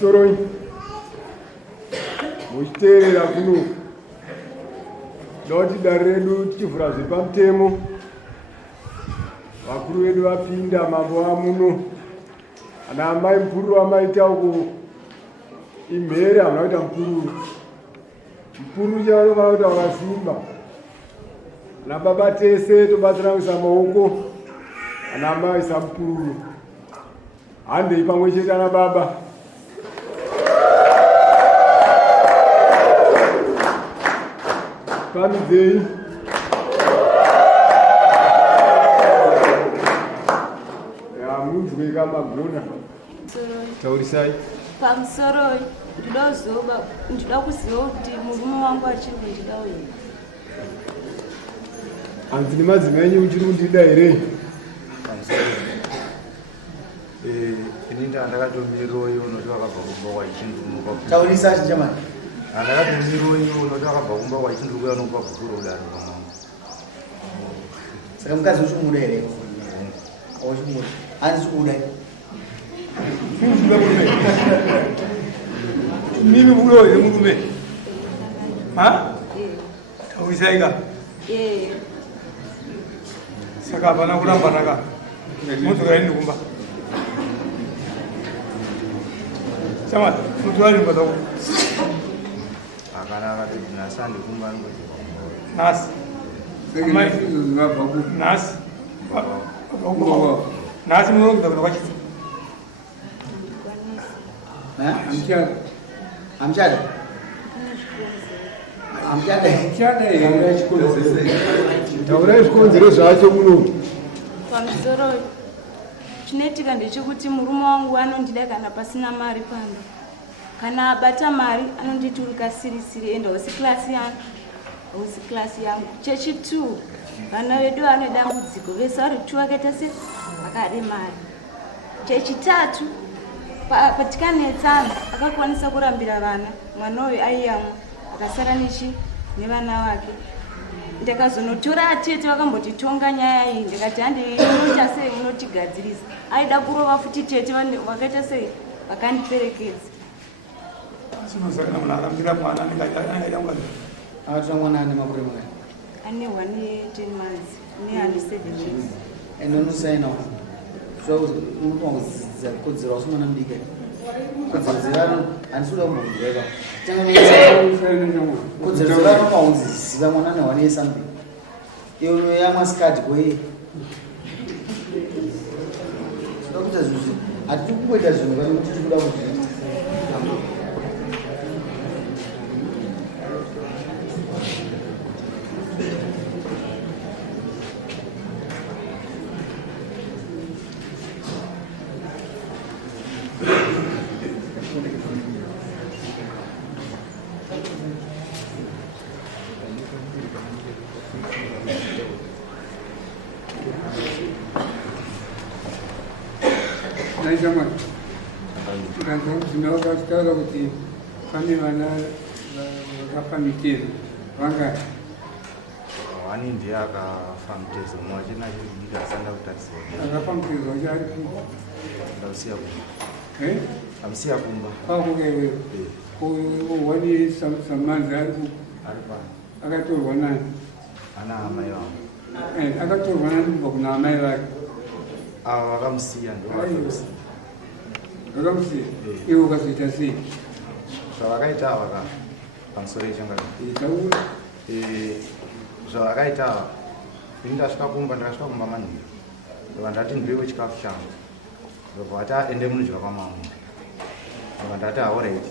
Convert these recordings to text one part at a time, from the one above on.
Soroi muchiteerera kuno ndoti dare redu tichivhura zvepamutemo vakuru vedu vapinda mambo vamuno ana amai mupururu vamaita uko imhere hamuna kuita mupururu chavanofana kuita wakasimba ana baba tese tobatsiranisa maoko ana amai isa mupururu handei pamwe chete ana baba Pamidzei. Munzwe kamagona. Taurisai. Pamusoro ndida kuziva kuti murume wangu achiri ndida uyu. Hanzi nemadzimai enyu uchiri kundida here? Ini ndakatomiroyo unoti wakabva kumba waichindumuka. Taurisa chijamani. Ndakatomiroyo unoti wakabva kumba waichindumuka unokupa bhukuro udaro mama. Saka mukadzi uchimuda here? Auchimuda. Hanzi chimuda. Mimi muroyo murume. Ha? Taurisaika. Saka hapana kurambanaka. Motokari ndikumba. Sama, mutwali mbatawo. Akana akati nasandi kumba ngoti. Nas. Amai ngabva nas. Nas munokunda kwachitsa. Amchada. Taura zvikonzero zvacho muno. Pamusoro chinoitika ndechekuti murume wangu anondida kana pasina mari pano. Kana abata mari anonditurika sirisiri enda hosi klasi yangu. Chechitu vana vedu vane dambudziko vese vari kuti vakaita se vakade mari. Chechitatu patikanetsana akakwanisa kurambira vana mwana uyu aiyamwa akasara nevana vake. Ndakazonotora atete vakambotitonga nyaya iyi ndikati handinoita sei munotigadzirisa. Aida kurova futi tete vakaita sei vakandiperekedza. Sinosakana munhu arambira mwana aida mwana. Atora mwana ane makore mangani? Ane 1 year 10 months nearly 7 years. Enonosainawo zvakuziza kodzero wasomana mudiki kodzero dzevano handisuda kumbobveka kodzero dzevano maunziziva mwana ane 1 year something iyo yamasikati kwei toda kuita zvinhu hatiri kungoita zvinhu kana kuti tiri kuda kuzviita. Jamani, tunataka kuti pane vana vakapamitirwa vanga Wani ndiye akafa mtezo mwache nachidika sanda kutariswa. akapamitirwa chari Ndausiya kumba. Amsiya kumba. Wewe. Wani samanzi Aripa. Akatorwa nani? Ana amai wangu. Akatorwa nani kubva kuna amai vake? Vakamsiya ndovakamsiya. Vakamsiya? Iwe ukazoita sei? Zvavakaita ava pamusoro yechangazi. Taura. Zvavakaita ini ndasvika kumba maningi. Ndobva ndati ndipewo chikafu changu. Ndobva vati ende munodya pamamwe. Ndobva ndati alright.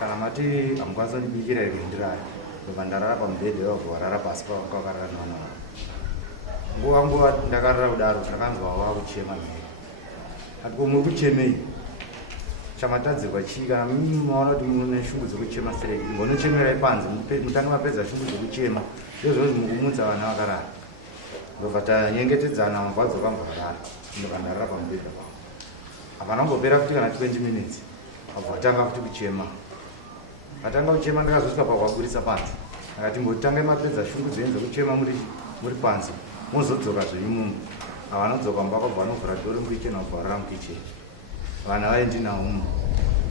Kana mati hamukwanisa kundibikira here ndirara. Ndobva ndarara pamubhedha wabva warara pasi pakarara nevana vavo. Nguva ndakarara kudaro ndakanzwa wava kuchema. Ati muri kuchemei? chamatadzirwa chii kana mumaona kuti mune shungu dzekuchema sereki ngonochemerai panze mutange mapedza shungu dzekuchema ndozvozvi mukumutsa vana vakarara ndobva tanyengetedzana mubva dzokamborara ndokandarara pamubhedha pavo hapana kungopera kuti kana 20 minutes abva vatanga kuti kuchema vatanga kuchema ndakazosvika pahwaburisa panze akati mbotangai mapedza shungu dzenyu dzekuchema muri panze mozodzoka zvenyu mumwe havanodzoka mba kwabva vanovhura doro mukicheni vabvarara mukicheni vana vaendi nawo mumwe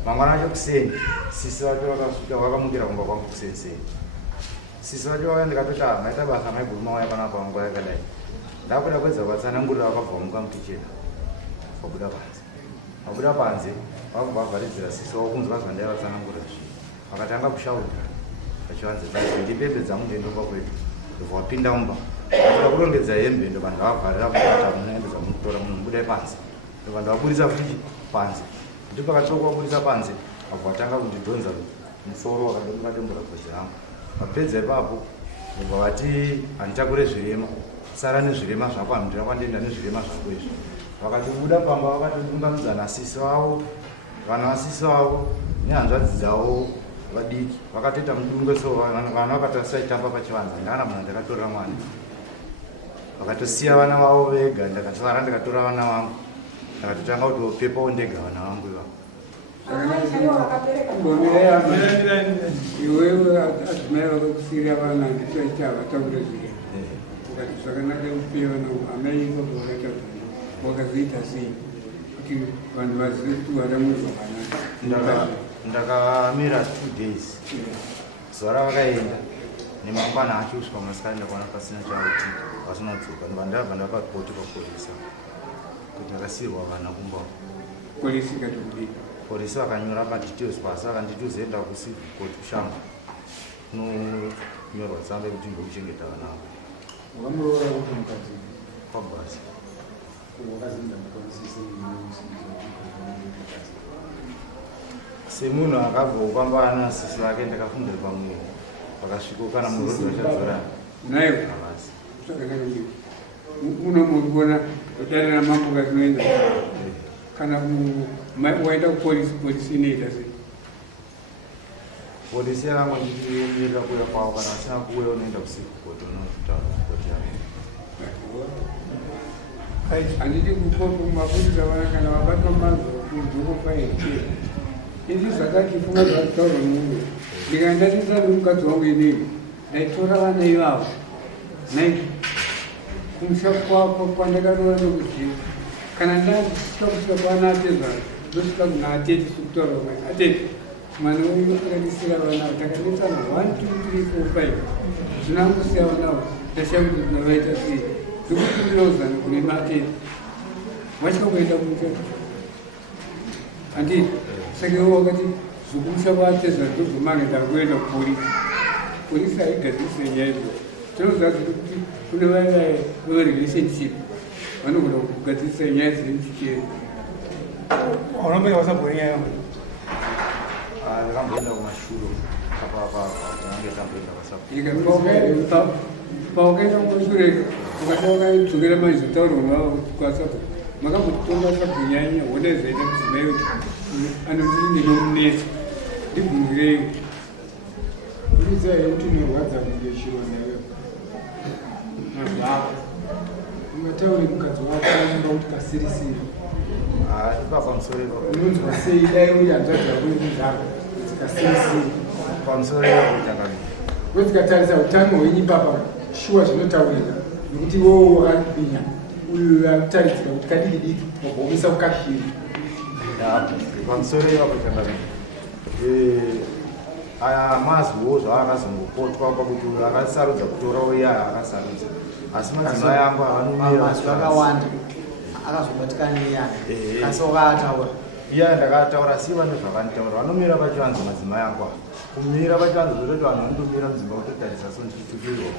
mangwana acho kuseni sisi vacho vakasvika vakamukira kumba kwangu kusenseni sisi vacho vakandikatoti maita basa maiguruma waya panapa nguva yakadai ndakuda kwedza vatsanangurira vakabva mukicheni vabuda panze vakubva vavharidzira sisi wavo kunzi vazva ndai vatsanangurira zvinhu vakatanga kushaurira vachivanze ndipembedza mundendo kwakwedu ndobva wapinda mumba vakuda kurongedza hembe ndobva ndavavharira kuata munoendedza munotora munhu budai panze ndobva ndavaburisa futi panze ndipakatoka kuburisa panze abva vatanga kundidhonza musoro wakandokadembura bvudzi rangu vapedza ipapo ndobva vati handitakure zvirema sara nezvirema zvako handira kwandienda nezvirema zvako izvi vakati buda pamba vakatodungamidza nasisi vavo vana vasisi vavo nehanzvadzi dzavo vadiki vakatoita mudungo so vana vakatosaitamba pachivanza ndana munhu ndakatorera mwana vakatosiya vana vavo vega ndakasara ndikatora vana vangu ndakatotanga kuti pepawo ndega vana vangu ivavo iwewe adzimai vakakusiyira vana nditoita havataure zvire ukati zvakanaka kupeyana amaikobvaakaita wakazoita sei kuti vanhu vazive kuti waramuri zvakanaka ndakamira 2 days zuva ravakaenda nemangwana achiuswa masikani ndakaona pasina chauti vasina kudzoka ndobva ndabva ndapakoti papolisa kuti ndakasiyirwa vana kumba polisi ikati kudii polisi vakanyora madetails pasi vakandituzoenda kucivil court kushamba kunonyorwa tsamba yekuti ndokuchengeta vana avo wamuroora kuti mukati pabhasi semunhu akabva kufamba ana sisi vake ndakafundira pamweyo vakasviko kana murodhi vachadzora nayo havasi unomubona udarira mambo kazinoenda kana waenda kupolisi polisi inoita sei polisi yakangoimirira kuuya kwavo kana vasina kuuya unoenda kucivil court unotaura koti yavo handiti kupomapurisa vana kana vabatwa mazwa kuzokofaiti izvi zvakati funga zvakutaurwa munhu ndikandatisa nemukadzi wangu inei ndaitora vana ivavo nai kumusha kwandakanoona nokuti kana ndasvika kusvika kwana atezva ndosvika kuna ateti sikutaura mai ateti mwana weyu akandisira vanavo takandetsana 1 2 3 4 5 zvinangusiya vanavo ndashava kuti ndavaita sei zvokuti ndinozana kune mateti vatya kuenda kumucheto handiti saka iwo wakati zvokumusha kwatezva ndozvomangeta kuenda kupolisi polisi haigadzirisa nyaya idzo tinoziva kuti kune vaya verelationship vanogona kugadzirisa nyaya dzemuchichero unomboita wasabhura nyaya yangu ndakamboenda kumashuro apaange tamboenda paukaenda kumashure ukati wakadzokera maizotaurwa kwasapo makambotonga sabhunyanya wonezaita kudzimai kuti anondininomunetsa ndibvunzirei ulidzai kuti unorwadza ngechirondaiyo mazvako ungatauri mukadzi wako unonga kuti kasirisira pamusoro unonzwa sei dai uri hanzvadzi yako ikuzvaka kuti kasirisira pamusoro ipapo wezikatarisa utano hwenyipapa shuwa zvinotaurika nekuti iwowo wakagwinya uyu akutaridzira kuti kadiki diki wabvomisa kukashiri pamusoro ipapo aya mazwiwo zvaakazongopotwa pakuti uyu akasarudza kutora uya akasarudza asi madzimai angu mazwi akawanda akazobatikana neyana asi wakataura iya ndakataura si vane zvakanditaura vanomira pachivanza madzimai angu kumira pachivanza zvototi vanhu vanondomira mudzimba kutotarisa sondichitukirwa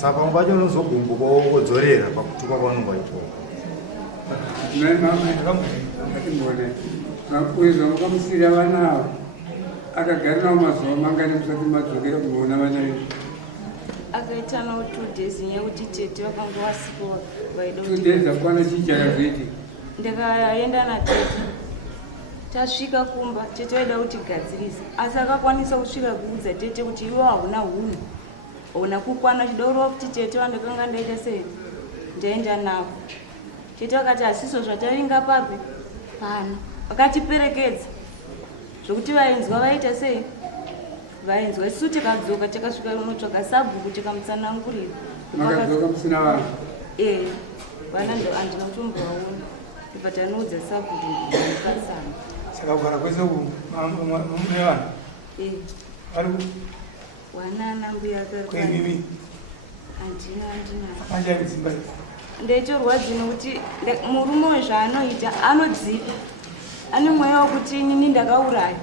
saka pamwe pacho unozogumbuka wodzorera pakutukwa kwaunonga ipoka uizva mukamusira vana ava akagara nawo mazuva mangani musati madzokera kunoona vana izvi akaita nawo 2 days nyekuti tete vakanga vasipo vaida 2 days akwana chii chakazoiti ndikaenda natete tasvika kumba tete waida kuti gadzirisa asi akakwanisa kusvika kuudza tete kuti iwe hauna hunhu hauna kukwana chidaurwa kuti tete vandakanga ndaita sei ndaenda navo tete vakati hasiso zvataringa papi pano vakatiperekedza zvokuti vainzwa vaita sei vainzwa isu tikadzoka tikasvika unotsvaga sabhuku tikamutsanangurira makadzoka musina vanhu vana handina kutombovaona ipa tanoudza sabhuku ndikasana saka kugara kwese mune vanhu vari wanana mbuya kwemimi handina manje dzimba ndaitorwadzi nokuti murume wezvaanoita anodzipa ane mweya wokuti inini ndakauraya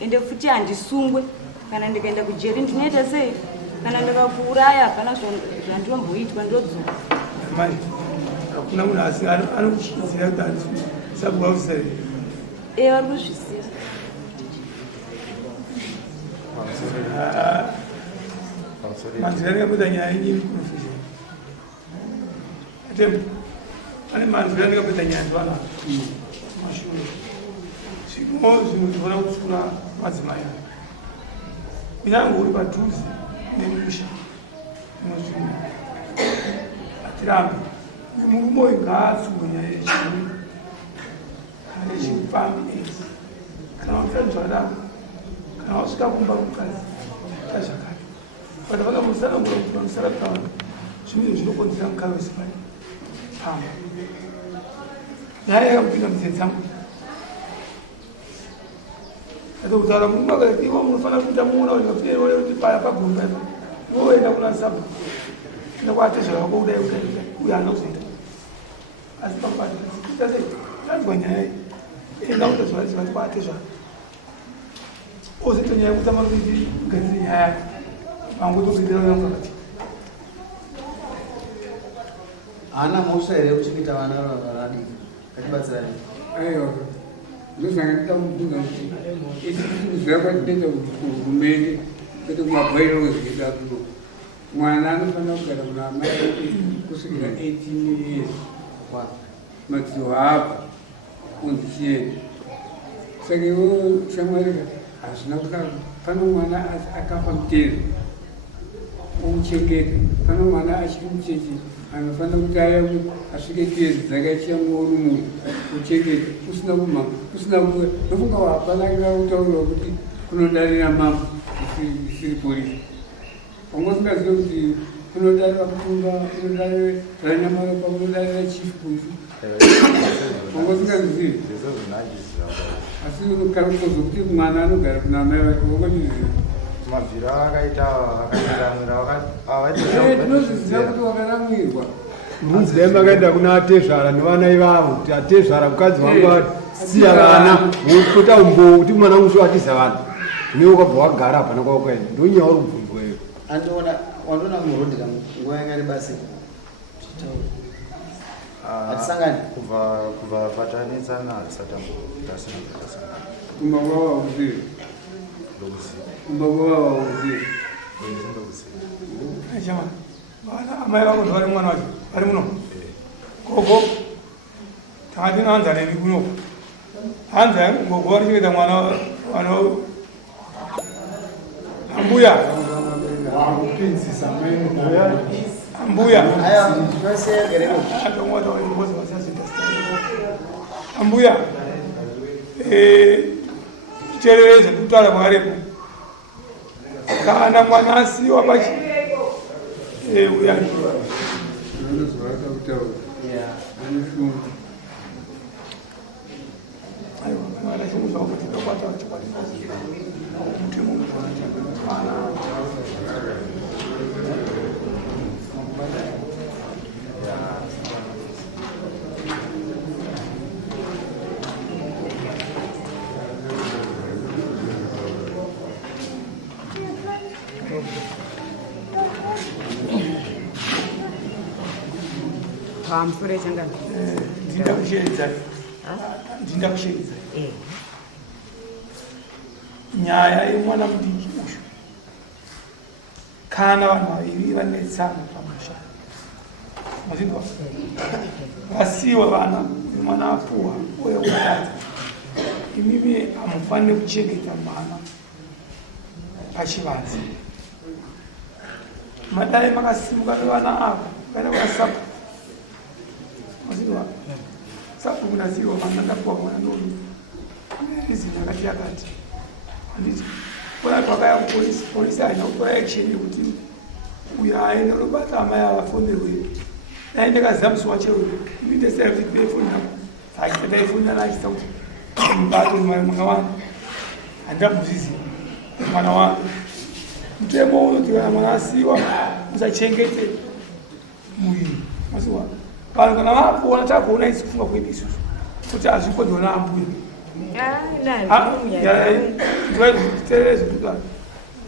ende futi handisungwe kana ndikaenda kujeri ndinoita sei kana ndikakuuraya hapana zvandinomboitwa ndodzoka manje hakuna munhu asi anokusvizira kuti sabukausisaii vari kuzvisira manzira ndingabuda nyaya yenyini kunofisa ate ane manzira ndingabuda nyaya ndivana mashure zvimo zvinhu zvinoda kutsura madzimai kunyange uri padhuze nemusha zvimwe zvinhu hatirambi nemurume uyu ngaatsurwe nyaya yechirwere kana yechifambi esi kana wafenzwadako kana wasvika kumba mukadzi tazvakati but vakamusanangura kuti pamusara pavanhu zvinhu zvinokonzera mukaro wesipani pamba nyaya yakamupinda mudzenzangu atokutaura murume akati ivo munofanira kuita muona kuti paya pagumba ipa voenda kuna sabha enda kuatezvera vako kudai kudai uyo haana kuzoita asi pakubaita sei tanzwa nyaya iyi enda kutozvati kwaatezvara ozoita nyaya yekutama kuti gadziri nyaya yake mangotokuitira uyamukakati haana mhosva here kuchengeta vana vavaradi katibatsirani aiwa ndosanga ndida kubvunza kuti izikuziva kwatinoita kuhurumende kwete kumabhairo wezvedakuno mwana anofanira kugara kuna amai kusvikira 18 years madziwo apa kunzi chiende saka iwo shamwarika hazvina kudaro pano mwana akafa mutero omuchengeta pano mwana achiri mucheche anofanira kuti aya asvike tezi dzakachiya muono kuchengeta kusina kumhanga kusina kuwe nofunga wapanakira kutaurira kuti kunodarira mama isiri polisi wangosingazive kuti kunodarira kutumba kunodarira ranyamaropa kunodarira chifu kuisu wangosingazive asi kana kuzokuti mwana anogara kuna mai vake wangochiziva mabviro akaita tinozviziva kuti wakaramirwa mudzai makaenda kuna atezvara nevana ivavo kuti atezvara mukadzi vangu asiya vana wotota umbo kuti mwana usho atiza vana newe wakabva wagara hapana kwawakaenda ndonyaya uri kubvunzwa iyo wandoona murodhika nguva yakareba sei hatisangani kubva patanetsana hatisatambtasina kumba kwava uzive kumba kwava uzive chama vana amai vako zvari mwana wacho vari muno gogo takati nahanza nevi kunoko hanza gogo vari kuita mwana vano ambuya ambuya ambuya titerereze kutwala kwakarepo kana mwana asiwa pachi uyani ndinda kusheedza nyaya yemwana mudiki uyu kana vanhu vaviri vanetsana pamusha mazindwa vasiwa vana mwana apuwa uye utadza imimi amufanire kuchengeta mwana pachivanze. Madai makasimuka nevana ava kana vasapu maziva sapu kunasiwa mana ndapuwa mwana ndodu izini yakati handiti kona twakaya kupolisi polisi haina kutora action yekuti uyo aenda unobata amai avafonerwe dai ndakazamiswa chero inde service befonera saitaifonera achita kuti mubato mwana wangu handambuzviziva mwana wangu mutemo unoti kana mwana asiwa musachengete muviri masiwa vanhu kana vakuona takuona isi kufunga kwedu isusu kuti hazvikonzwa naambuya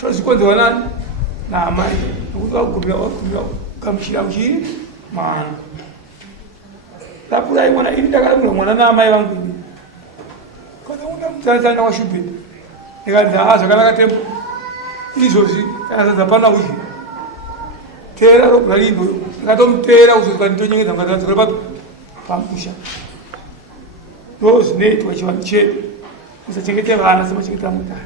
tozvikonzwa nani naamai nokuti vagumira kamuchira muchiri mwana tapurai mwana ini ndakaramura mwana naamai vangu ini kana una mutsanetsana washubhedha ndikati zvakanaka tembo izvozvi kana sadza pana uyi teera roga rino ngatomuteera uzoka nditonyengedza ngadzadzora pamusha ndo zvinoitwa chivanhu chedu musachengete vana semachengeta mutare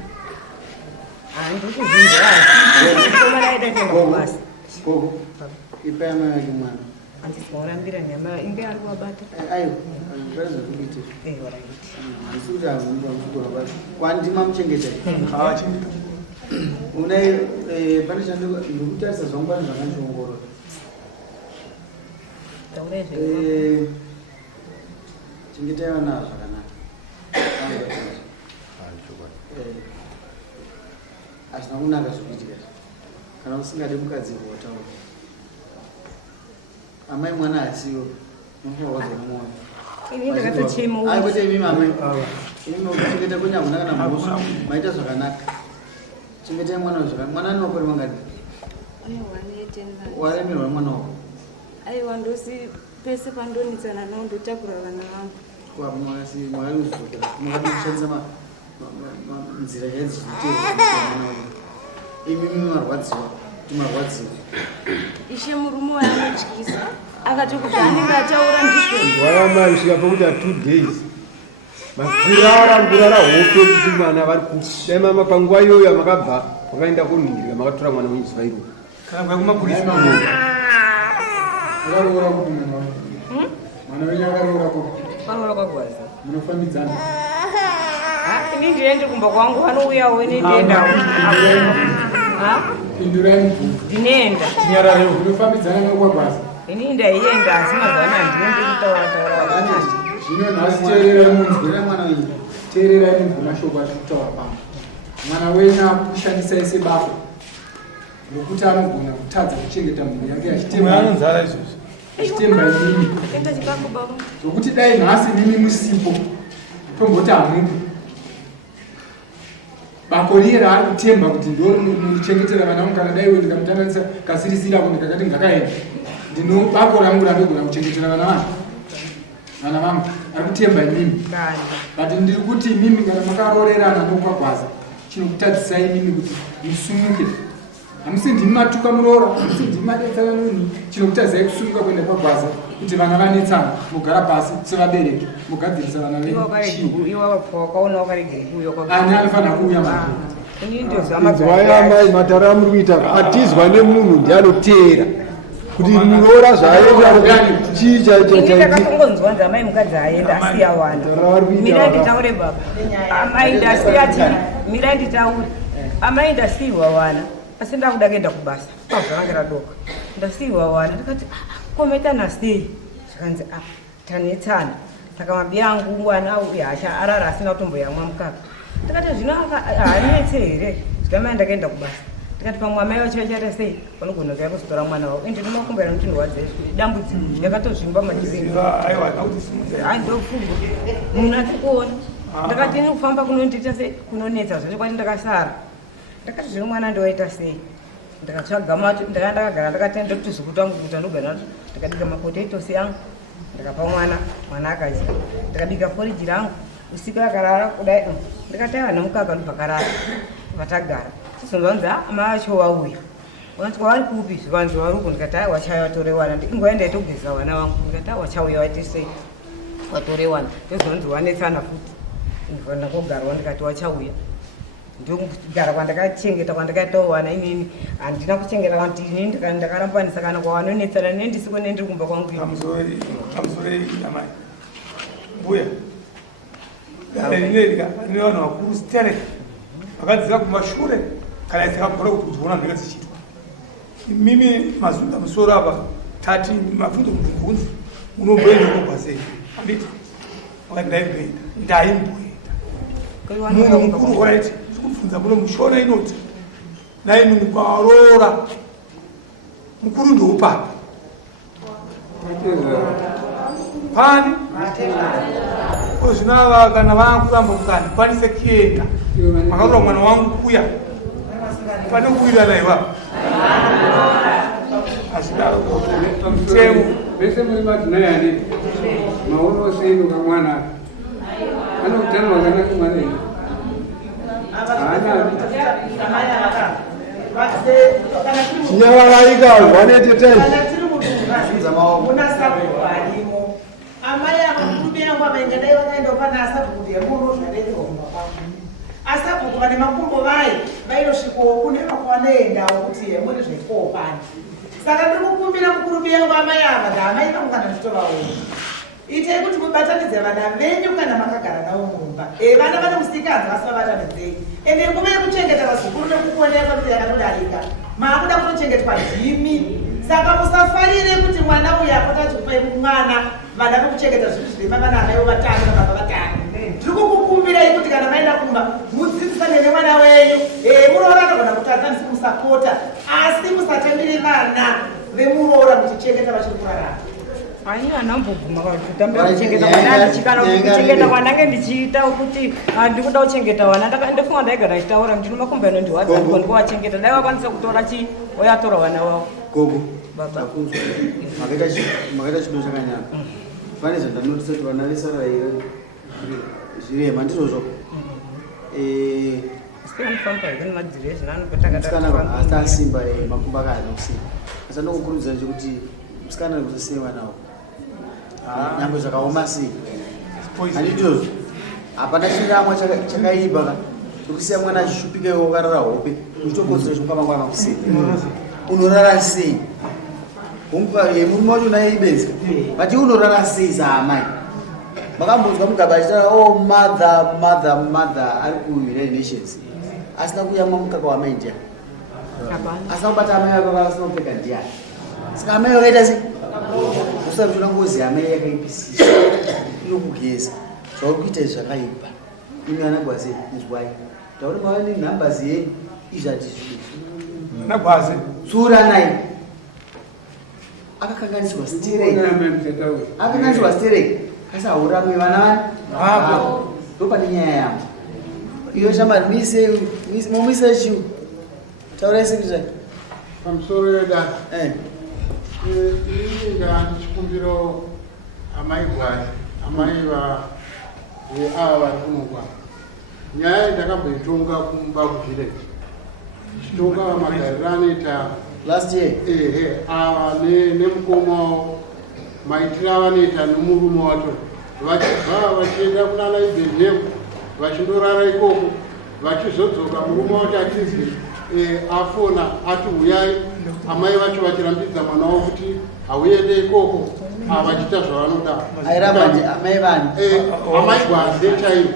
ipayamai mwana andisimaurambira nyama inge ari kuwabata aiwa zvaiza kuite asi kuti hazvikurabata kwandima muchengeta havachengeta unai pane ndikutarisa zvangwani zvakandiongorora chengetai vana zvakanaka hazvina kunaka zvekuitika kana usingade mukadzi wotaura amai mwana asiwo munofarwadza nemwoyo kwete imimi amai imimi kuchengeta kunyamuna kana mhusu maita zvakanaka chengetai mwana zvakanaka mwana anokore mangadi waremerwa mwana wako aiwa ndosi pese pandonitsana nawo ndotakura vana vangu mwakazokera mwakadoshandisa nzira yadzinoteemwana imimi marwadziwa marwadziwa ishe murume waanotyisa akati kuti anenge ataura ndizvo wayamaisvika pakuti 2 days ngurara hope kuti mwana vari kudaimama panguva iyoyo makabva makaenda kunhingirika makatora mwana wenyuziva iro kana kuya kumapurisi akaroora kuti mwana wenyu akaroora kuti panoora kwagwaza munofambidzana ini ndiende kumba kwangu vanouyawo inendiendawo pindurai ndinoenda nyarareo munofambidzana nokwagwaza ini ndaienda asi mazana ndinenge kutaurataura zvino nhasi teererai munzwira mwana wenyu teererai munzwe mashoko atiri kutaura pamwe mwana wenyu akushandisai sebako nokuti anogona kutadza kuchengeta mhuri yake anonzara izvozvo achitemba imimi zokuti dai nhasi mimi musipo tomboti hamupo bako riye raari kutemba kuti ndorichengetera vana vangu kana dai we ndikamutanganisa kasirisira ko ndikakati ndakaenda ndino bako rangu randogona kuchengetera vana vangu ari kutemba imimi but ndiri kuti imimi kana makarorerana nokwagwaza chinokutadzisai imimi kuti musumuke hamusi ndimi matuka muroora hamusi ndimi madetsana nunhu chinokutadzisai kusumuka kuenda kwagwaza kuti vana vanetsana mugara pasi sevabereki mugadzirisa vana veani anofanira kuuya wayamai matara amuri kuita atizwa nemunhu ndianoteera kuti muroora zvaaendakatongonzwa nzamai mukadzi aenda asiya wana mira nditaure baba amai ndasiya ti mira nditaure amai ndasiyiwa wana asi ndakuda kuenda kubasa pazvananga radoka ndasiyiwa wana ndikati kometana sei zvikanzi tanetsana saka mabi angu mwana uyu arara asina kutomboyamwa mukaka ndikati zvino hanetse here zvikamai ndakaenda kubasa ndikati pamwe amai vacho vachaita sei vanogona kuya kuzotora mwana wavo ende ndinokumbira kuti ndwadze dambudziko ndakatozvimba madizinofunga munhu atikuona ndakati nekufamba kunondiita sei kunonetsa zvacho kwati ndakasara ndakati zvino mwana ndowaita sei ndakatsvaga macho ndakagara ndakatenda kuti zuku tangu kuti anogara nato ndikabika mapotaitosi yangu ndikapa mwana akadya ndikabika poriji rangu usiku akarara kudai ndikati aiwa nemukaka ndobvakarara vatagara sizonzvanzi amai vacho vauya vanti kwavari kupi zvivanzi varuko ndikati ai wachauya watore wana ingoenda itogeza vana vangu ndikati ai wachauya waiti sei watore wana ndozonzi wanetsana futi ndifanira kugara wandikati wachauya ndogara kwandakachengeta kwandakatowana inini handina kuchengeta vantu ini ndakarambanisa kana kwavanonetsana nendisiko nendiri kumba kwangu kamusoreri amai mbuya rineri rine vanhu vakuru stereka vakadzira kumashure kana dzakagora kuti kudziona ndega dzichiitwa mimi mazunda musoro apa tati mabvunzo mubvunzi unobhoenda kobvasei anditi ndaimboenda ndaimboenda munhu mukuru waiti kubvunza muno mushona inoti naini mukwarora mukuru ndoupapi pani kozvinava kana vakuramba kukandikwanise kuenda makarora mwana wangu kuya pane kuwirana ivapo azvidaro mutemo vese muri madzimai ane maono sei kamwana ane utano hwakanaka mwana ine amai amakumi yangu avaingadai vakaenda pana asabhuku yemuno zvaretorwa kwangu asabhuku vane makumbo vai vainosvikawo kune vakwaneendawo kuti yemuri zvekowo pani saka ndiri kukumbira mukurubi yangu amai ava daamai vangu kana zvitovawo itai kuti mubatanidze vana venyu kana makagara navo mumba vana vane musikanzi vasivabatanidzei ende nguva yekuchengeta vazukuru nekukuonera famiri yakatodarika maakuda kunochengetwa dhimi saka musafarire kuti mwana uyu apota achikupai mwana vana vekuchengeta zvinhu zvirema vana anaivo vatano nababa vatano ndiri kukukumbirai kuti kana maenda kumba mudzidzisane nemwana wenyu muroora anogona kutadza ndisi musapota asi musatambiri vana vemuroora muchichengeta vachiri kurarama Ani anamboguma kutambira kuchengeta mwana ndichikana kuchengeta mwanange ndichiita kuti ndikuda kuchengeta wana ndafunga ndaigara nditaura ndino makumba ino ndiwadza ndiko wachengeta dai wakwanisa kutora chi oyatora wana wavo gogo baba akunzwa makaita chido chakanyaka pane zvandanotisa kuti vana vesara zvirema ndizvozvo musikana asimba makumba akaanokusina asi andokukurudzira kuti musikana kusasiya vanawo nyangwe zvakaoma sei handitozvo hapana chiramwa chakaipa chokusiya mwana achishupika iwo ukarara hope uchitokodzera chomukama kusei unorara sei murume wacho naibenza vati unorara sei saamai makambonzwa mugaba achitaura mother ari kuunited nations asina kuyamwa mukaka wamai ndiani asina kubata amai vako asina kupfeka ndiani saka amai vakaita sei usavishona ngozi amai yakaipisisa inokugeza zvauri kuita izvi zvakaipa imi anagwaze izwai tauri mava nenhambazi yenyu izvati anagwaze tsuuranai akakanganiswa stereki asi hauramwe vana vani ndopane nyaya yangu iyo shamari mumise chiu taurai sekita pamusoro yedata inga ndichikumbiro amai gwari amai ava vari kunongwa nyaya ndakamboitonga kumba kuvhileji chitonga vamagariro anoita last year ava nemukoma wavo maitiro avanoita nomurume wacho vachibva vachienda kuna laibhenhemu vachindorara ikoko vachizodzoka murume wacho achinzi afona ati uyai amai vacho vachirambidza mwana wavo kuti hauende ikoko vachiita zvavanoda amai vani amai gwaze chaivo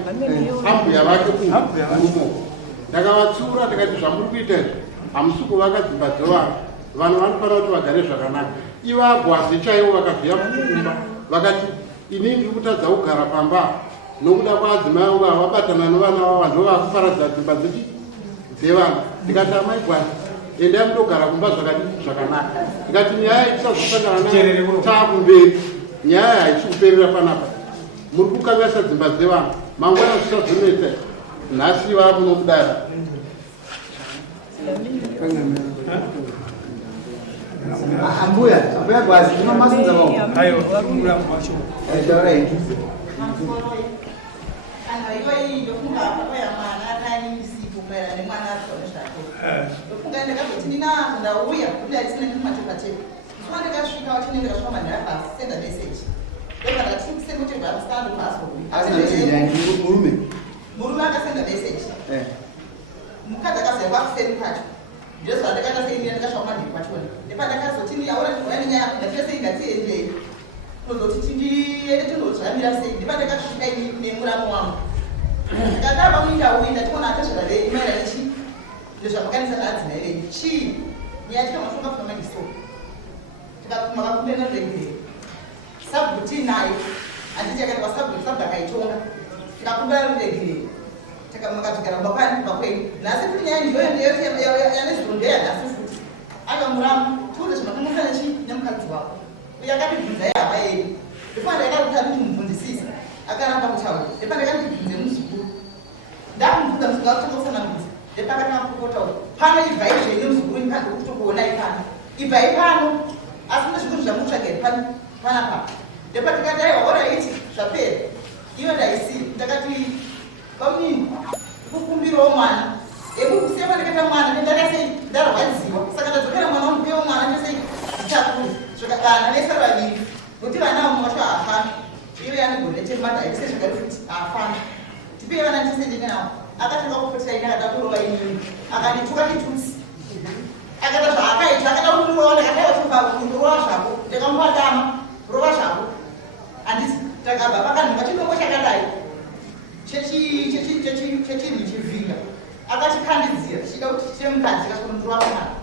ambuya vake kumurumo ndakavatsiura ndikati zvamuri kuita izvi hamusi kuvaka dzimba dzevanhu vanhu vanofanira kuti vagare zvakanaka ivo agwazi chaivo vakavhiya mukumba vakati ini ndiri kutadza kugara pamba nokuda kwaadzimai angu avabatana nevana vavo ndo vakuparadza dzimba dzevanhu ndikati amai gwazi endai mundogara kumba zvakanaka ndikati nyaya itisazosangana taakumberi nyaya haichikuperera panapa muri kukanganisa dzimba dzevanhu mangwana zvisazonetsa nhasi vava munomudara ambuya gwazi inomasunza vao taurai ndofunga ndakazoti ndauya kuda tisina ndimatokateka soma ndakasvika watinenge ndasvamba ndakasenda meseji ndobva ndatisekuti vamusando murume murume akasenda message mukadzi akazaya kwakuseni kwacho ndozvandakata seimira ndakasvaka mandiri kwachona nepandakazotini aona nyaya ndatiya sei ngatiendei tozoti tindiende tinodzvamira sei ndepandakasvika nemuramu wangu ndikadava muindau iyi ndationa atazvakarei maerana chi ndozvamakanisa naadzina irei chii nyaya tikamashonga kuna mandiso makakumbena ndegere sabhuti nayo handiti yakati wasabhuti sabhuti akaitonga tikakumbana rudegere makadzokera kumba kwenyu nhasi kuti nyaya ndiyoyanezvirondeya nhasi futi akamuramu tione zvamakanangana chi nemukadzi wako uye akandibvunza yehama yedu ndepanda yakarota kuti mubvunzisisa akaramba kutaura ndepanda yakandibvunze muzukuru ndakumubvunza muzukuru akutanga kusanamudza ndepakatanga kukotaura pano ibvai zvenyu muzukuru ndikadzi kutokuonai pano ibvai pano asi mune zvikuru zvamutsvageri panapa ndepatikati aiwa oraiti zvapera iyo ndaisi ndakati pamini kukumbirawo mwana ekukusema ndikaita mwana ndakasei ndarwadziwa saka ndadzokera mwana wamupewo mwana ndesei nditakuri zvakadana vese vaviri nokuti vana vamwe vacho haafani iyo yanigondechemata aise zvakari kuti haafani tipei vana ndisendene navo akatanga kupotera ini akada kurova inini akandituka chitutsi akata zvaakaita akada kundirova ndakataiwa chobva zvako ndakamupadama rova zvako handisi takabva pakanhunga chinongo chakadai chechinhu chivhinga akachikandidzira chichida kuti chemukadzi kasondirova mwana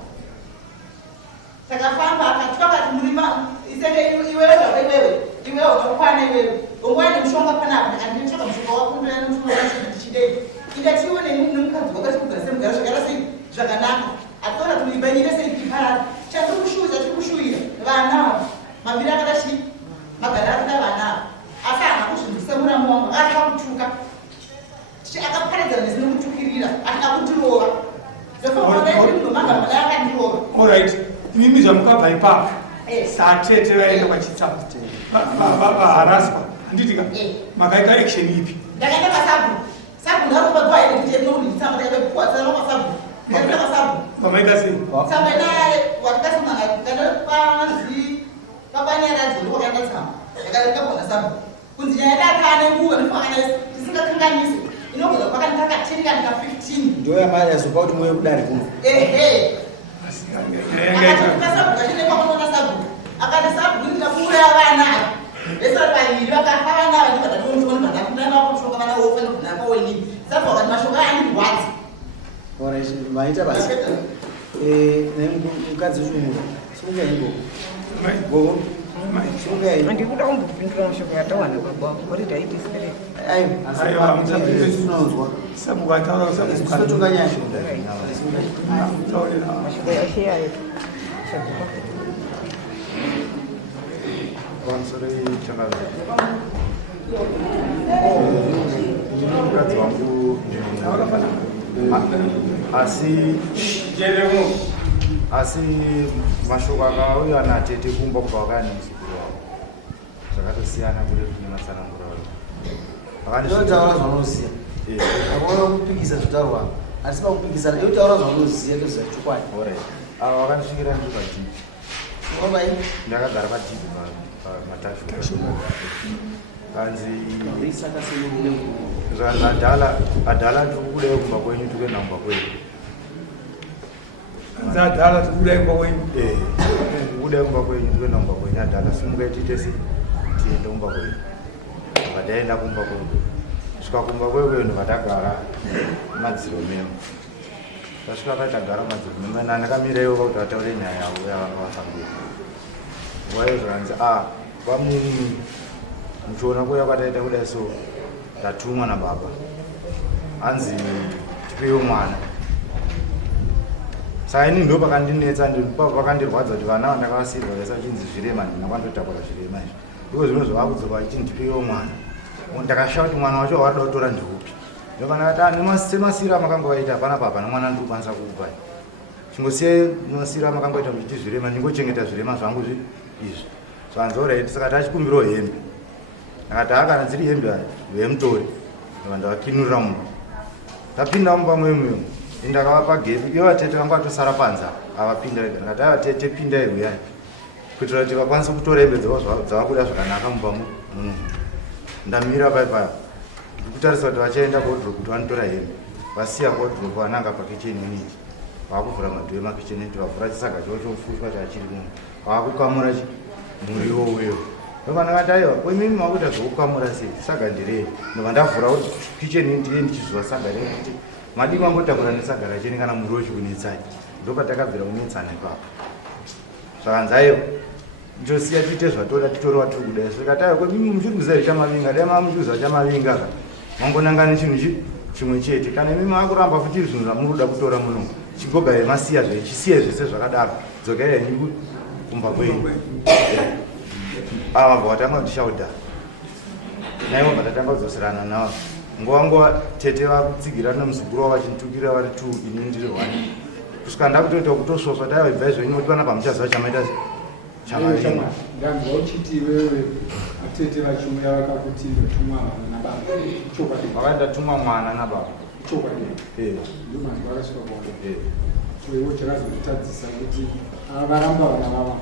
takafamba akatuka kati murima isenge iwewe zvako iwewe unokwana iwewe ungoenda mushonga panapa ndikandinotsvaka mushonga wako ndoenda mushonga wachidei indatione nemukadzi wakachikugara semugara zvakara sei zvakanaka ationa kuti ibanyire sei iparara chatirikushuira vana maviri akada chi magara akada vana asi haana kuzvinzisa muramu wangu akamutuka akaparadzana nezinomutukirira asina kundirova zvefaaamunhu akandirova alright imimi zvamukabva ipapo satete vaenda kwachitsapo vaharaswa handitika makaita action ipi ndakaenda pasabhu ndaropapaende kuti enonitsamba ndakaepuwadzana pasabu ndikaenda pasabu vamaita sei tsamba inaye watikasimanakandapanzi papanyaradzi ndokakaenda tsamba ndakagona sabu kunzi nyaya dakane nguva ndifakana tisingakanganisi inogona pakanditakatenga ndika 15 ndoyamari yazopa kuti mweyo kudari kuno akatikasabu kachinekwakonona sabu akati sabu nditakuuraya vana vese paviri vakafa vana vadikadatonzonibadakundanaakushoka vana vofanobvunakaoinini sabu vakati mashoko ayandirwadzi maita basi mukadzi uchumuka simungaingo ndikuda kumbopindura mashoko yatawana baba kuti taidisere aiwa sabukataura sabutotonga nyaya mashoko yasheyayo pamusoro mukadzi wangu asi mashoko akauya natete kumba kubva vakani muzukuru wavo zvakatosiyana kure kune matsanangura ndotaura zvaunoziya akuona kupikisa zvotaurwa asi pakupikisa yotaura zvaunoziya ndoziva chokwadi ava vakandisvikira ndiri padivi obai ndakagara padivi pamatashu kanzi adhala tikukudai kumba kwenyu tikuenda kumba kwenyu zadhala tikudai kumba kwenyu tikudai kumba kwenyu tikuenda kumba kwenyu adhala simungaititesi tiende kumba kwenyu vadaenda kumba kwenyu svika kumba kwekwenyu vadagara madziro memo tasvika patagara madziro memo ndakamireyo kuti vataure nyaya yavo yavakavafambira nguvayo zvakanzi vamuni muchiona kuya kwataita kudai so ndatumwa nababa hanzi tipewo mwana saka ini ndo pakandinetsa pakandirwadza kuti vana vandakavasirwa vesa chinzi zvirema ndinakwandotakura zvirema izvi iko zvino zvavakudzoka ichi ndipewo mwana ndakashaa kuti mwana wacho wada kutora ndiupi ndokanaasemasira makangovaita hapana papa nemwana ndirikukwanisa kuupai chingosiyai masira makangoita kuti zvirema ndingochengeta zvirema zvangu izvi zvanzoraiti saka tachikumbirawo hembe akati akana dziri hembe vemutori ndavakinurira mumba tapinda mumba mwemwemo ndakavapa gepi ivo vatete vanga vatosara panza avapinda vega ndakati avatete pindai uyai kuitira kuti vakwanise kutora hembe dzavakuda zvakanaka mumba muno ndamira paipaya kutarisa kuti vachaenda kodrop kuti vanotora hembe vasiya kodrop vananga pakitchen unit vakuvhura madhoo emakitchen unit vavhura chisaga chavo chofushwa chachiri muno vakukamura muriwo wewo ndomana vati aiwa kwemimi makuita zvokukamura sei saga ndirei ndobva ndavhura kuti kitchen unit iye ndichizwa saga rei kuti madi mangotakura nesaga racheni kana muriwo chikunetsai ndopatakabvira kunetsana ipapo zvakanzaiwo njosiya tiite zvatoda titoriwa tiri kudai zvikataiwa kwemimi muchiri kuziva chamavinga dai mamuchiuza chamavinga mangonangani chinhu chimwe chete kana imimi makuramba futi zvinhu zvamunoda kutora muno chingogara masiya zvechisiya zvese zvakadaro dzokai henyu kumba kwenyu vabva vatanga kundishaudha naivo vatatanga kudzoserana navo nguva tete vakutsigira nemuzukuru wavo vachinditukira vari 2 ini ndiri 1 kusvika ndakutoita kutosvosva taiva ibvai zvenyu kuti pana pamuchaziva chamaita chamavinga ndanzwa uchiti wewe atete vachiuya vakakuti vatuma vana nababa chokwadi vakandatuma mwana nababa chokwadi ndio mazwa akasvika kwako so iwo chakazotadzisa kuti varamba vana vavo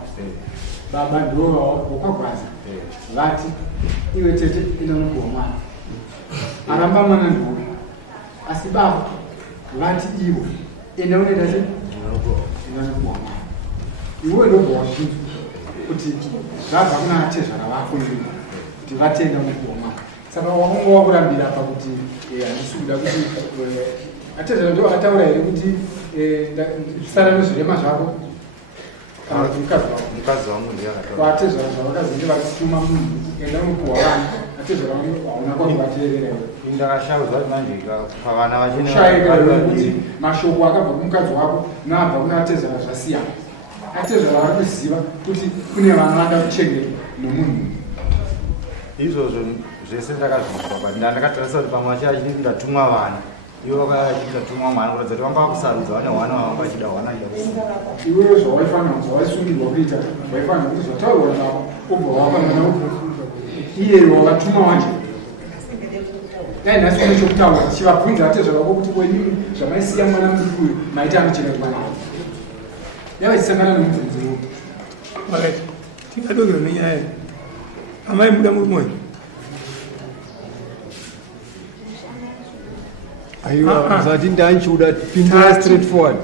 baba ndo wakagwaza vati iwe tete enda nokuwa mwana aramba mwana ndo asi baba vati iwe enda unoita sei enda nokuwa mwana iwe ndo washinzwa kuti zvabva kuna atezvara vako kuti vatenda nokuwa mwana saka wakongo wakurambira pakuti handisi kuda kuti atezvara ndo akataura here kuti zvisara nezvirema zvako kana kuti mukazi wangu ndiye vatezvara zvavakazenge vakatuma munhu enda nokuwa vana atezvara hauna kwakuvateerera ndakashaudzwa kuti manje pavana vachishayikakuti mashoko akabva kumukadzi wako naabva kuna atezvara zvasiyana atezvara vari kuziva kuti kune vana vanda kuchengeta nomunhu izvozvo zvese ndakazvizwa ndakatarisa kuti pamwe vachi achidi ndatumwa vana ivo vakachidi ndatumwa mwana kuratidza kuti vanga vakusarudza vane hwana vavanga vachida hwana iwewo zvawaifanira kuita waifanira kuti zvataurwa navo ubva wafanira iye wavatuma wacho dai nhasi une chokutaura chivabvunza atezvara vako kuti kwenyu zvamaisiya mwana muduku uyu maita anochera mwana yavaisangana nemubvunzo iwo Alright. Tikadogera nenyaya amai muda muri moyo. aiwa zati ndanchuda pinda straight forward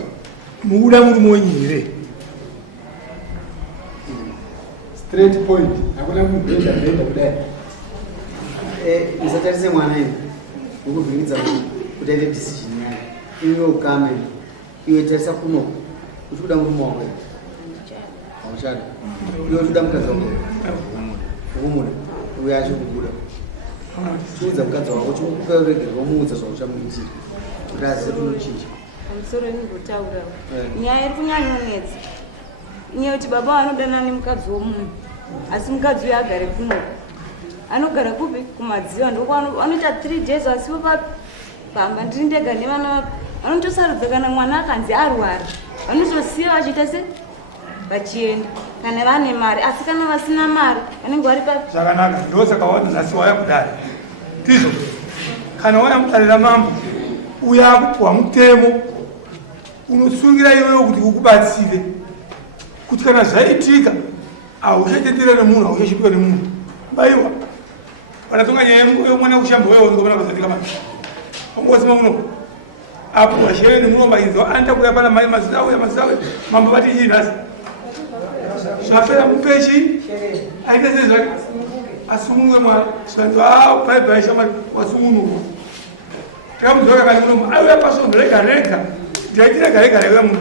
Muda muri moyo here. straight point hakuna kubhenda kudai Isatarise mwana hivi ukuvhingidza kuti aite decision yake iwe ukame iwe tarisa kuno uchikuda murume wako auchada iwe uchuda mukadzi wako ukumuda uye achikubuda chiudza mukadzi wako chikukaregerwa muudza zvauchamuitira kuti azize kunochinja pamusoro endinotaura nyaya iri kunyanyonetsa inyaya kuti baba vanodana nemukadzi womunhu asi mukadzi uyo agare kunoko anogara kupi kumadziva ndoko anoita 3 days asiwo pamba ndiri ndega nevana vanotosarudza kana mwana akanzi arwara vanotosiya vachiita se vachienda kana vane mari asi kana vasina mari vanenge vari zvakanaka ndosaka wati nhasi waya kudai tizvo kana waya mutarira mambo uya akupuwa mutemo unosungira iwewo kuti ukubatsire kuti kana zvaitika hauchatenderera nemunhu hauchashipiwa nemunhu baiwa vanatonga nyaya yomwana kushamba wewo ndikopana kuzatika mani ongosima muno apo vashere nemunombainzwa anitakuya pana mai mazidawe mambo vati chii nhasi zvapera mupechi aite sezvake asungunwe mwana zvanzwa bhaibhai shamari wasungunurwa takamudzwa kakati munomo aiuya pasvondo rega rega ndaiti rega rega rega muno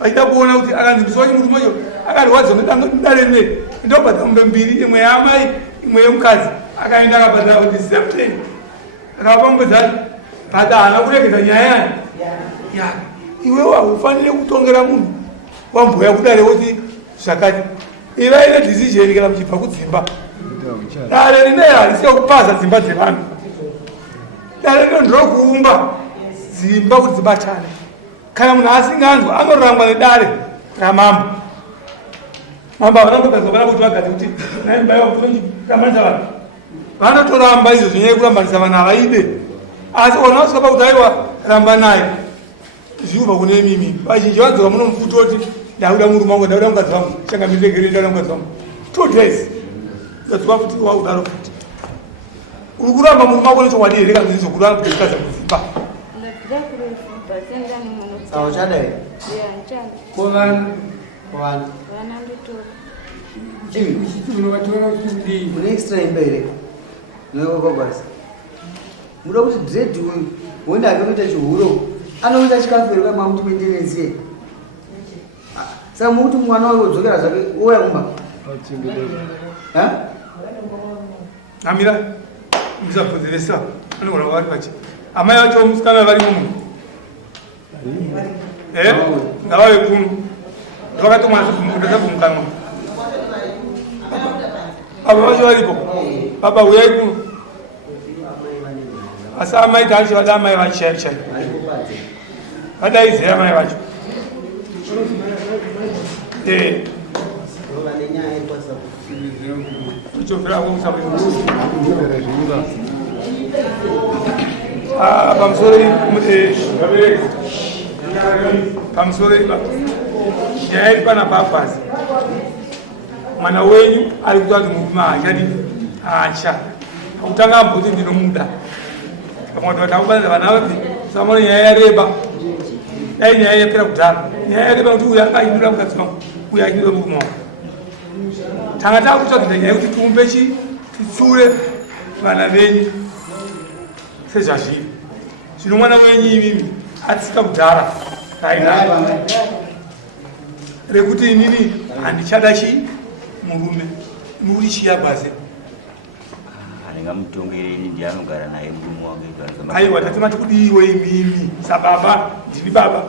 vachida kuona kuti akanzibiswachi murume cho akarwadza nedarene ndobhadza mombe mbiri imwe yaamai imwe yemukadzi akaenda akabhadza kuti the same time akapambwedzati bhadha haana kuregedza nyaya yake iwewo haufanire kutongera munhu wamboya kudare kuti zvakati ivaine decision kana muchibva kudzimba dare rine harisiya kupaza dzimba dzevanhu dare rino ndrokuumba dzimba kuti dzibatane kana munhu asinganzwa anorangwa nedare ramambo mambo havanangogadzwa pana kuti vagati kuti naimbayoramanisa vanhu vanotoramba izvo zvinyaya kurambanisa vanhu havaide asi ona vasvika pakuti aiwa ramba naye zviubva kune mimi vazhinji vadzoka muno mufutoti ndauda murume wangu ndauda mukadzi wangu changamirire ndauda mukadzi wangu 2 days ndadzoka futi wakudaro futi Ukuramba mu makolo cho wadi reka nzizo kuramba kuzikaza kuzipa. Sawa chada. Yeah, chada. Bolan. Bwana. Wana nditoro. Chitu unowatora kuti Mune extra imbere. Leo kwa basi. Muda kuti dread wenda akaita chihuro. Anoita chikafero kama mtu mendenezi. Sasa mtu mwana wako dzokera zvake oya kumba. Ha? Amira. Muza pozeresa. Anogona wari pachi. Amai vacho musikana vari mumu. Ngawaye kumu. Vakatoma kumuda kumukanwa. Baba vacho varipo. Baba uyai kumu. Asa amai tacho vada amai vacho chai. Vadaizira amai vacho. Uchofera kumusaba. Pamusoro nyaya iri pana papazi mwana wenyu ari kutaura kuti murume haachadi hacha pakutanga amboti ndinomuda pamwati akubanza vana vapi samona nyaya yareba dai nyaya yapera kudhara nyaya yareba kuti uyu akaindura mukadzi wangu uyu aindura murume wangu tanga takutsvagidza nyaya yekuti tiumbe titsure vana venyu sezvazviri zvino mwana wenyu imimi atsika kudhara rekuti inini handichada murume muri chiya basi ndingamutongereni ndianogara naye murume wake aiwa tatimati kudiwe imimi sababa ndini baba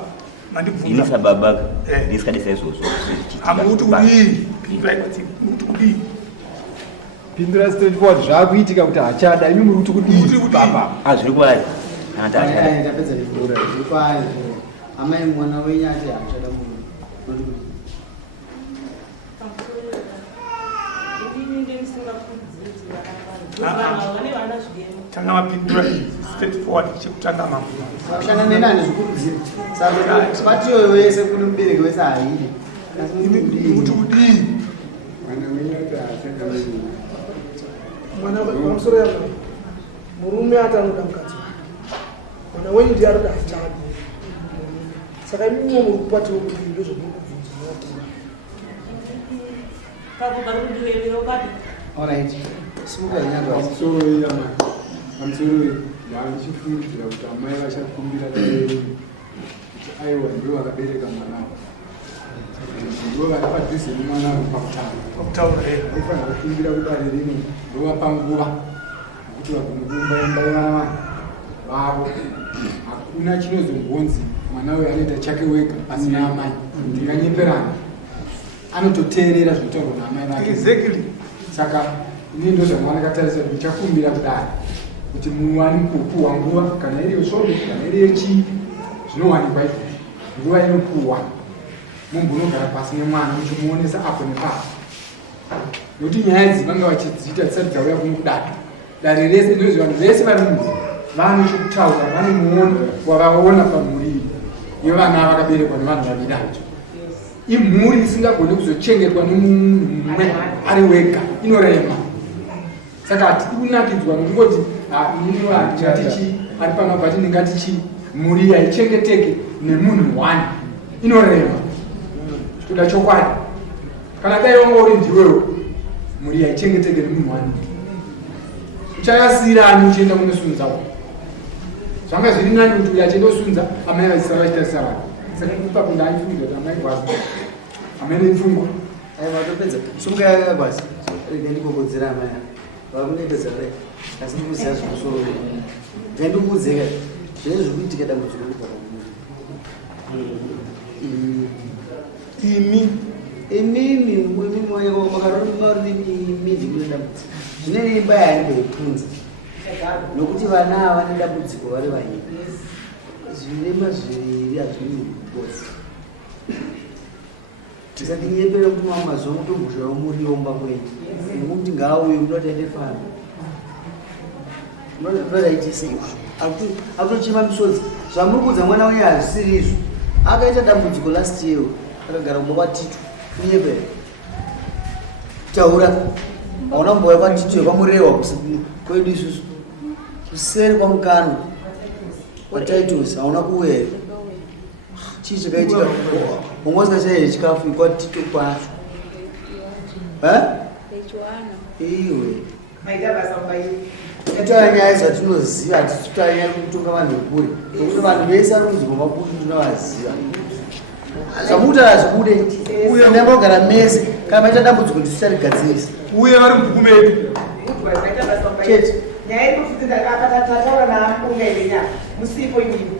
ini sababa ndisikadisa izvozvo amuti kudii muti kudii pindura straight forward zvakuitika kuti hachada imi muri kuti kudii baba zviri kwari tapedza ndikura zviri kwari amai mwana wenyu ati hachada munhu tanga mapindura straight forward chekutanga mambo kushanda nenani zvikurudzira saka batiyo wese kune mubereki wese haidi muti kudii mwana wenyu ati hachada munhu. Mwana pamusoro yako murume atanoda mukadzi mwana wenyu ndiye arikuti hachadi saka imiwo muri kupatiwo kuti ndozvomukubvunza alright simuka inyanga pamusoro iyama pamusoro ndichifungidzira kuti amai vachakumbira kuti aiwa ndivo vakabereka mwana ndivo vari padhuze nemwana pakutaura aifanira kukumbira kudare rino ndovapa nguva nokuti vagonokumbaimbaivana vavo hakuna chinozombonzi mwana uyu anoita chake wega pasina amai ndinganyemberana anototeerera zvinotaurwa naamai vake exactly saka ini ndozvamwana katarisa kuti ndichakumbira kudai kuti munhu wani kupuhwa nguva kana iri yesvondo kana iri yechii zvinowanikwa izvozvo nguva inopuhwa mumbunogara pasi nemwana muchimuonesa apo nepapo nokuti nyaya idzi vanga vachidziita dzisati dzauya kunokudai dare rese ndozvi vanhu vese vari mudzi vane chokutaura vane muono wavaona pamhuri iyi yevana vakaberekwa nevanhu vaviri acho imhuri isingagoni kuzochengetwa nomunhu mumwe ari wega inorema saka hatidi kunakidzwa nokungoti inini handingatichi ari panobva tindingatichi mhuri haichengeteke nemunhu one inorema zvikuda chokwadi kana dai wanga uri ndiwewo mhuri haichengeteke nemunhu one uchayasirani uchienda kunosunzawo zvanga zviri nani kuti uyu achindosunza amai vachisara vachitarisira vanhu saka ipapo ndaifungiza kuti amai kwasi amai nepfungwa vatopedza sumuka yaka kwasi rege ndikokodzera amai vakunetedza re asi ndikuziva zvemusoro ndandikuudzeka zvene zvikuitika dambudziko imimi makarorimi ndikune dambudziko zvine imba yaindoupunza nokuti vana avane dambudziko vari vanyika zvirema zviviri hazvini kuposa tisandinyepere kuti mamwe mazuva mutogushawo muriomba kwenyu nokuti ngaauye unotaende fano unotodaitise akutochima misodzi zvamuri kudza mwana wenyu hazvisiri izvo akaita dambudziko last year akagara kumba kwatitu kunyepere taura hauna mbouya kwatitu yekwamurehwa kwedu isusu kuseri kwa mkano wa titles hauna kuwera chii chakaitika ungozwa chai chikafu ikwatito kwacho iwe itoya nyaya dzatinoziva hatitutanya kutonga vanhu kure nokuti vanhu vese ari kunzwa mabudu tinovaziva zvamukutaura zvibude uye ndambogara mese kana maita dambudziko ndisitarigadzirisa uye vari mubhuku medu chete nyaya iri kufuti ndakataura naampunga ile nyaya musipo inini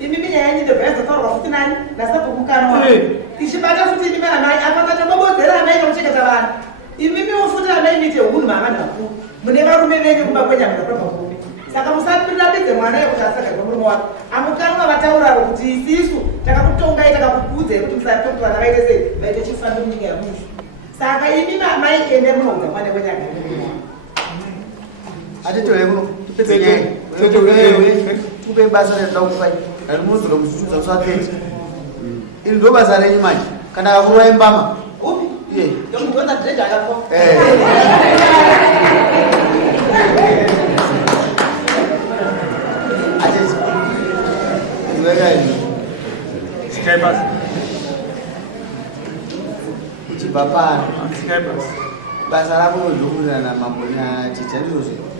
imimi nyaya yenyu ndobva yadzotaurwa futi nani nasabhukukano ichibata futi imimi amai apakatobobodzera amai nokuchengeta vanhu imimiwo futi amai mite hunhu maamandakuru mune varume venyu kumba kwenya mundakuramba kurume saka musapinda bidze mwana yekuti asagadzwa murume wake amukanwa vatauraro kuti isisu takakutongai takakukudzai kuti musatoti vana vaite sei vaite chifambi munyika yamushu saka imimi amai ende munoudza mwana wenyaka yemurume atitoemuno tupe basa renda kufai arimunozoda kuzvitudza usapedza iri ndo basa renyu manje kana kakuruva imbama upi ndomugonza diredi akafa ateti iwekaini uchibva pano basa rako ndokurirana mamboni atiti andizvozvo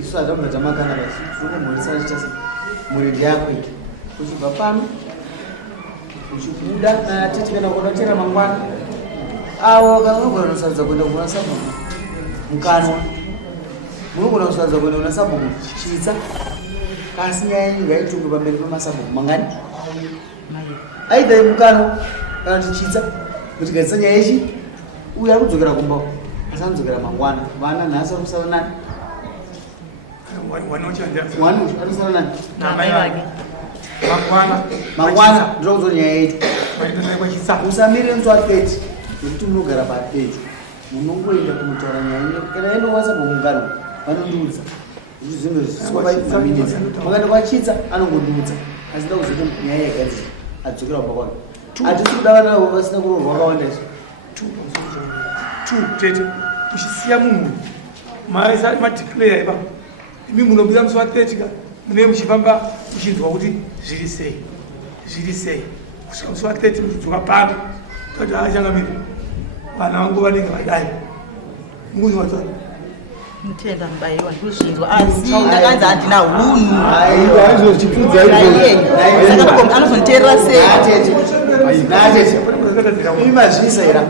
isu hatamboda tamakana basi tinokumhorisana chita se muri ndiyako iki uchibva pano uchibuda naatiti kana kunotera mangwana avo kanogona kusadza kuenda kuna sabhuku mukanwa munogona kusadza kuenda kuna sabhuku chitsa kasi nyaya yenyu ngaitunge pamberi pemasabhuku mangani aidai mukanwa kana kuti chitsa kuti gadzisa nyaya yechi uyu ari kudzokera kumba asanodzokera mangwana vana nhasi ari kusara nani mwani anosara nani mangwana ndiro kuzoti nyaya yetu usamirire nzwa 30 nekuti munogara papedyo munongoenda kunotaura nyaya yenyu kana endo wasabhuku mungano vanondiudza zvinhu zvisikovaminisa makaenda kwachitsa anongondiudza asi nda kuzoti nyaya yagadzira adzokera kumba kwake hatisi kuda vana avo vasina kurorwa vakawanda izvo tete uchisiya munhu maisa madeclare ipa imi munobira musi wa30 mune muchifamba muchinzwa kuti zviri sei kusvika musi wa30 muchidzoka pano tati achangamiri vana vangu vanenge vadai munguzivatsa mutenda mubayiwa ndikuzvinzwa asi ndakanzi handina hunhu anozonditeerera sei imi mazvisa era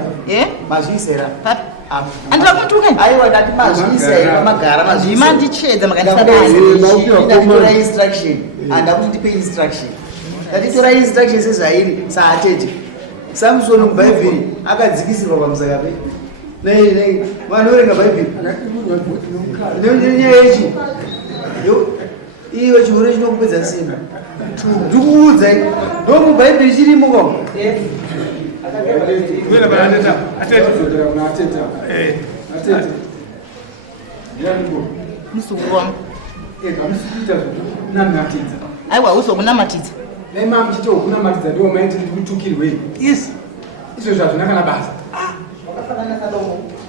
mazvisa era andira kumutuka aiwa ndati mazvisa era magara mazvisa ndichedza makanditora instruction anda kuti ndipe instruction ndatitora instruction sezvairi saatete Samson mubhaibheri akadzikisirwa pamusaka pe nei vanoverenga bhaibheri nenyaya yechi iyo chihure chinokupedza simba ndikuudzai ndo mubhaibheri chirimo kwavo musukuru wangu aiwa uzokunamatidza naimamuchita okunamatidza ndiwo maiti ndikutukirwei isi izvo hazvina kana basa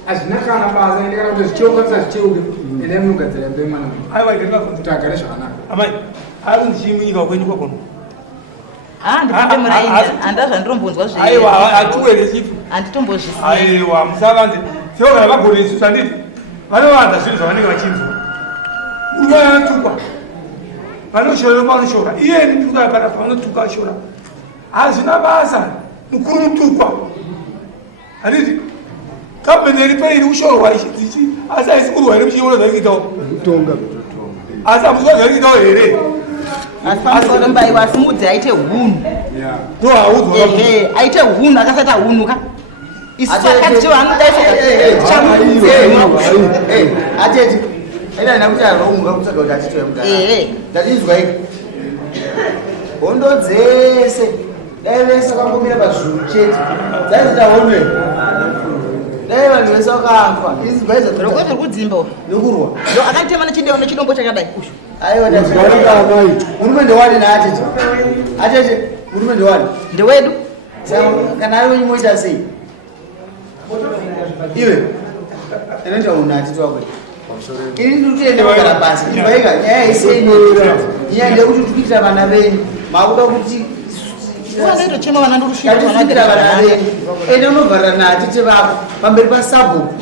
hazvina kana basa ende kana kuti zvicheuka zvicheuke endai munogadzira mbe mwana kuti agare zvakanaka amai ari ndichimunyika kwenyu kwakono ndipinde murainda handa zvandirombonzwa aiwa hatiwere chifu handitombozvisiya aiwa musavanze seogara vagone isusu handiti vanovanza zvinhu zvavanenge vachinzwa uruva yanatukwa vanoshora vanoshora iyeni ndikuda kana panotuka ashora hazvina basa mukuru mutukwa handiti kambeneri peiri ushorwa ichidzichi asi haisi kurwa here muchiona zvaikuitawo asi hamuswa zvaikuitawo here asipamusorombaiwa asi mudzi aite hunhu ndo haudzwa aite hunhu akasati ahunuka ateti aidana kuti arounga kutsvaga kuti atitoe mugara ndatinzwa ika hondo dzese dai vese vakangomira pazvuru chete dzaizita hondo dai vanhu vese vakafa rokwezvo rikudzimba nokurwa akanditema nechidombo chakadai kusho aiwa murume ndewani naatete atete murume ndewani ndewedu kana ari wenyu moita sei iwe inoita unhu atiti wakwe ini ndikutoenda kugara pasi ndimbaika nyaya iseni nyaya ndekuti kuitira vana venyu makuda kuti Wangaitochema vana ndokusvika katifikira vana venyu ende unovharira naatete vako pamberi pasabhuku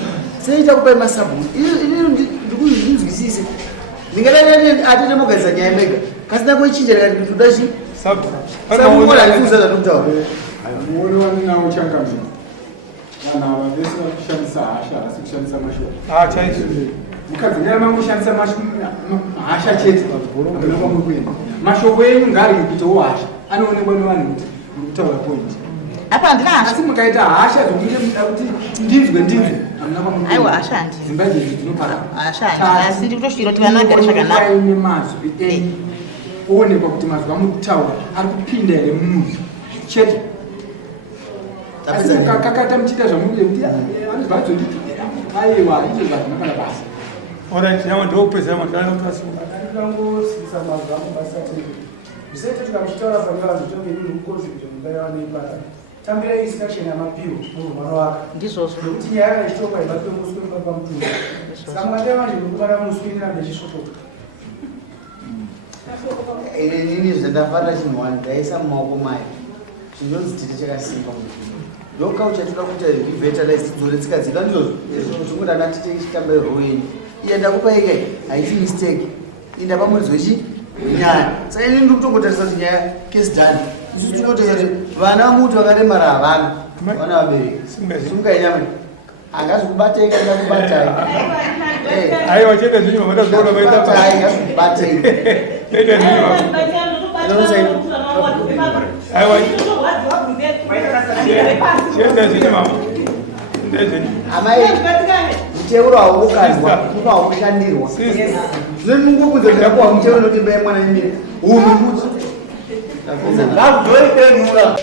seita kupai masabhuku ini ndikuzvinzwisise ndingadai atete mogadzisa nyaya mega kasina kuichinja ndikati ndikuda chi sabhuku handikuuza zvatokutaura muone vaninawo changamira vanhu ava vese vakushandisa hasha asi kushandisa mashoko mukadzi ngai mangoshandisa hasha chete amuna kwamuri kuenda mashoko enyu ngaarege kuitawo hasha anoonekwa nevanhu kuti muri kutaura point apa handina hasha asi mukaita hasha zvokunge muda kuti ndinzwe amuna kwamuri aiwa hasha handi dzimba dzezi dzinoparara hasha handi asi ndikutosvikira kuti vana vagare zvakanaka aine mazwi enyu oonekwa kuti mazwi amuri kutaura ari kupinda here munhu chete kakata muchiita zvamude kuti vanozvadzoditi aiwa izvo zvazvinakana basa Alright, nyama ndokupedza matano mutasunga. Ndangosisa mazwi angu basati. Zvisete tikamuchitaura panguva zvotonge iri mukozi kuti mungaiva neipara. Tambira instruction yamapiwo murumano wako. Ndizvozvo. Kuti nyaya yachitokwa ibatwe muswe mukapa mutumba. Saka mukateva manje ndokubara muswe ndinambe chisvotoka. inini zvandafara chinhu wani ndaisa mumaoko mayo chinonzi tite chakasimba ndokauchatoda kuita revitalize dzore tsika dzida ndizvozvo zvingoti angatite ichitamba role yenyu iye ndakupaika haiti mistake inda pamwedzi wechinyaya saka inini ndikutongotarisa kuti nyaya case done isusu tinotoita kuti vana vamuti vakaremara havana vana vabereki simukainyama angazvikubatai kana kubatai aiwa chete zvinhu vamatazoona vaita angazvikubatai aiwa chete zvini mama ndezvini amai muteuro haukukandwa kupa haukushandirwa zvino mungokudza ndakuwa muteuro notimba yemwana imiri unhu kuti ndakuzoipenura